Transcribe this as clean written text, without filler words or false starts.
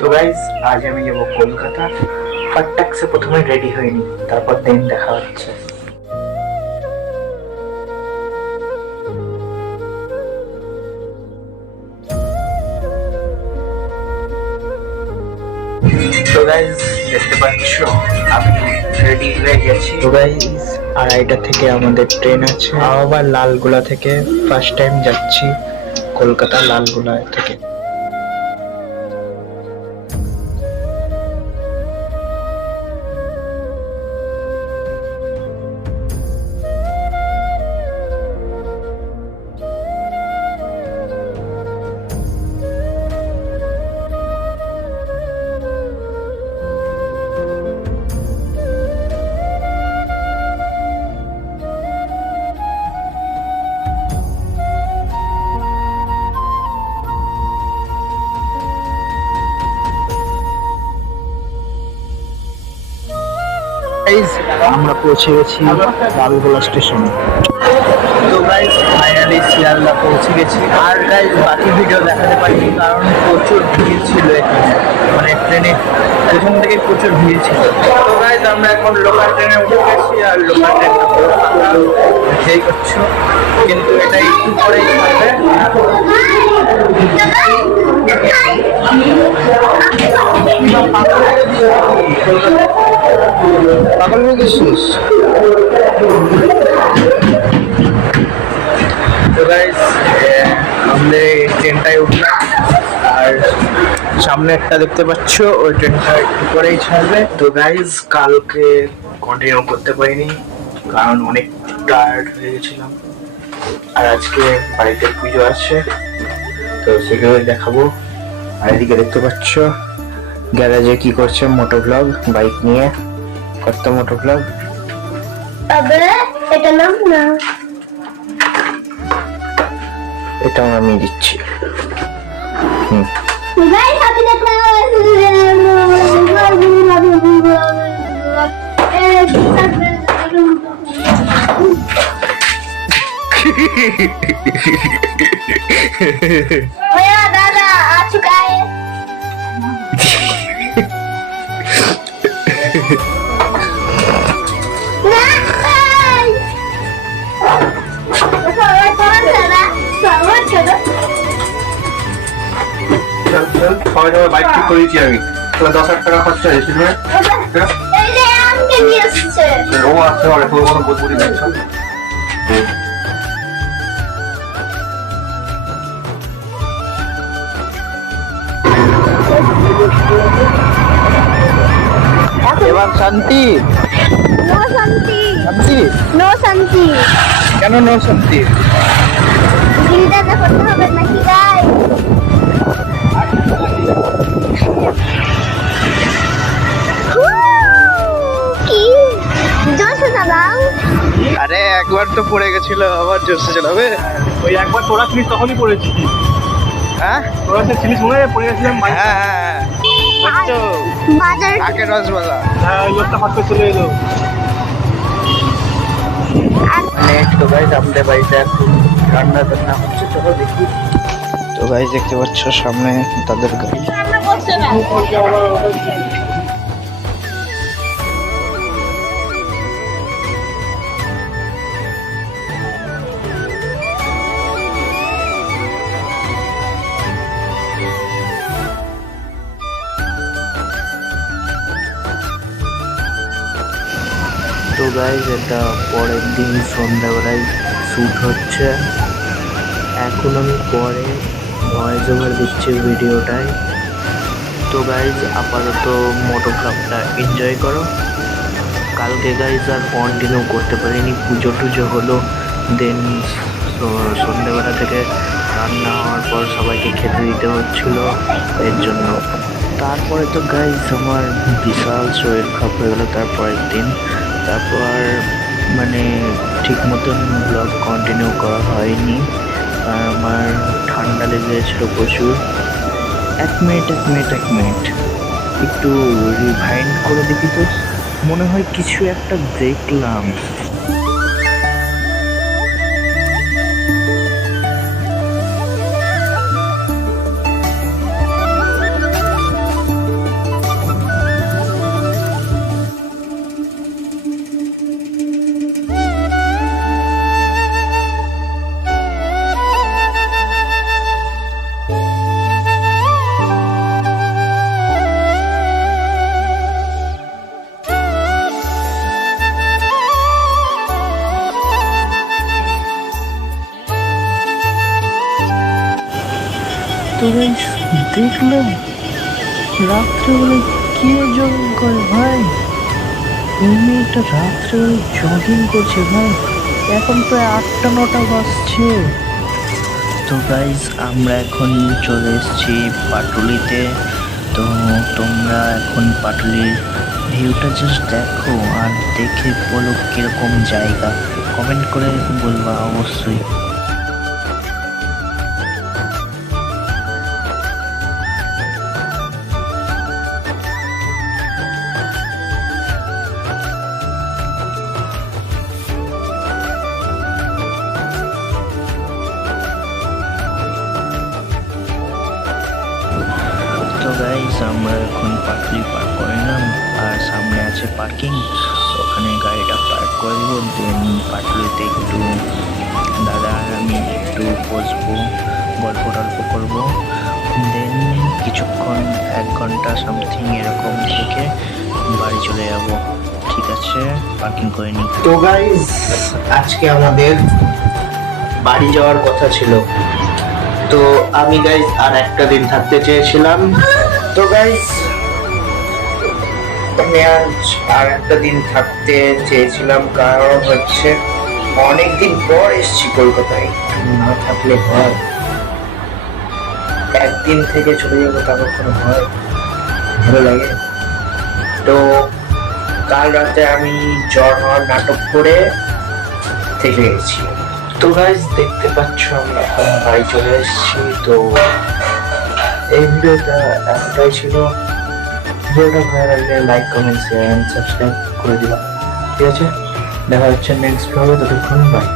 তো গাইজ আজ আমি যাবো কলকাতা। বাট ট্যাক্সে প্রথমে রেডি হয়নি, তারপর দিন দেখা হচ্ছে। তো গাইজ দেখতে পাচ্ছ আমি রেডি হয়ে গেছি। তো গাইজ 2:30 থেকে আমাদের ট্রেন আছে। আবার লালগোলা থেকে ফার্স্ট টাইম যাচ্ছি কলকাতা, লালগোলা থেকে। আমরা পৌঁছে গেছি লালগোলা স্টেশনে। তো গাইজ ফাইনালি শিয়ালদা পৌঁছে গেছি। আর গাইজ বাকি ভিডিও দেখাতে পারিনি কারণ প্রচুর ভিড় ছিল এখানে, মানে ট্রেনে পেছন থেকে প্রচুর ভিড় ছিল। তো গাইজ আমরা এখন লোকাল ট্রেনে উঠে গেছি, আর লোকাল ট্রেনটা সেই করছো, কিন্তু এটা একটু পরেই ছাড়বে। পাগল হয়ে গেছিস? তো গাইস আমাদের এই ট্রেনটায় উঠলাম, আর সামনে একটা দেখতে পাচ্ছ ওই ট্রেনটা একটু পরেই ছাড়বে। তো গাইস কালকে কন্টিনিউ করতে পারিনি কারণ অনেক টায়ার্ড হয়ে গেছিলাম, আর আজকে বাড়িতে পুজো আছে, তো সেগুলো দেখাবো। আর এদিকে দেখতে পাচ্ছ গ্যারেজে কি করছে মোটো ব্লগ, বাইক নিয়ে করতে মোটো ব্লগ। তবে এটা নাম না, এটাও আমি দিচ্ছি। গাইস আপনি দেখুন ওয়া দাদা आ चुका है। বাইক ঠিক করেছি আমি, তো 10,000 টাকা খরচা হয়েছে। ও আসতে পারে তোর মতো বোধ করি দেখছো। এবার শান্তি। নো শান্তি, শান্তি নো শান্তি। কেন নো শান্তি? দিলটা করতে হবে নাকি গাই? কি জোশে চালাও। আরে একবার তো পড়ে গেছিল, আবার জোরসে চালাবে? ওই একবার তোরা ছিলিস তখনই পড়েছি। হ্যাঁ তোরা ছিলিস মনে হয়, পড়ে গেছিলাম। হ্যাঁ বাজার আগে রসবালা। হ্যাঁ ওই লোকটা হট করে চলে এলো। তো গাইজ আমাদের বাড়িতে এখন রান্না বান্না হচ্ছে, চলো দেখি। তো গাইজ দেখতে পাচ্ছ সামনে তাদের গাড়ি। রান্না করছে না। তো গাইজ এটা পরের দিন সন্ধ্যাবেলায় শ্যুট হচ্ছে। এখন আমি পরে ভয়েস ওভার দিচ্ছি ভিডিওটায়। তো গাইজ আপাতত মোটো ব্লগটা এনজয় করো। কালকে গাইজ আর কন্টিনিউ করতে পারিনি, পুজো টুজো হলো, দেন সন্ধ্যাবেলা থেকে রান্না হওয়ার পর সবাইকে খেতে দিতে হচ্ছিল, এর জন্য। তারপরে তো গাইজ আমার বিশাল শরীর খারাপ হয়ে গেলো তারপরের দিন। তারপর মানে ঠিক মতন ব্লগ কন্টিনিউ করা হয়নি, আর আমার ঠান্ডা লেগে গেছিলো প্রচুর। এক মিনিট একটু রিভাইন্ড করে দেখি, তো মনে হয় কিছু একটা দেখলাম। দেখলাম রাত্রেবেলায় কে জগিং করে ভাই? ওই মেয়েটা রাত্রেবেলায় জগিং করছে ভাই। এখন প্রায় 8টা 9টা বাজছে। তো গাইজ আমরা এখন চলে এসেছি পাটুলিতে। তো তোমরা এখন পাটুলির ভিউটা জাস্ট দেখো আর দেখে বলো কিরকম জায়গা, কমেন্ট করে বলবা অবশ্যই। তো গাইস আমরা এখন পাটুলি পার্ক করে নিলাম, আর সামনে আছে পার্কিং, ওখানে গাড়িটা পার্ক করে দেবো। দেন পাটুলিতে একটু দাদা আর আমি একটু বসবো, গল্প টল্প করবো। দেন কিছুক্ষণ 1 ঘন্টা সামথিং এরকম থেকে বাড়ি চলে যাব। ঠিক আছে, পার্কিং করে নিই। তো গাইস আজকে আমাদের বাড়ি যাওয়ার কথা ছিল। তো আমি গাইজ আর একটা দিন থাকতে চেয়েছিলাম। তো গাইজ আমি আজ আর একটা দিন থাকতে চেয়েছিলাম, কারণ হচ্ছে অনেকদিন পর এসেছি কলকাতায়, না থাকলে হয়? একদিন থেকে চলে যাবো তারপর কোনো হয়? ভালো লাগে? তো কাল রাতে আমি জ্বর হওয়ার নাটক করে থেকে গেছি। তো গাইজ দেখতে পাচ্ছ আমরা এখন বাড়ি চলে এসেছি। তো এই ভিডিওটা এতটাই ছিল। ভিডিওটা ভালো লাগলে like comment share and subscribe করে দিবা। ঠিক আছে, দেখা হচ্ছে নেক্সট ভিডিওতে। ততক্ষণ বাই।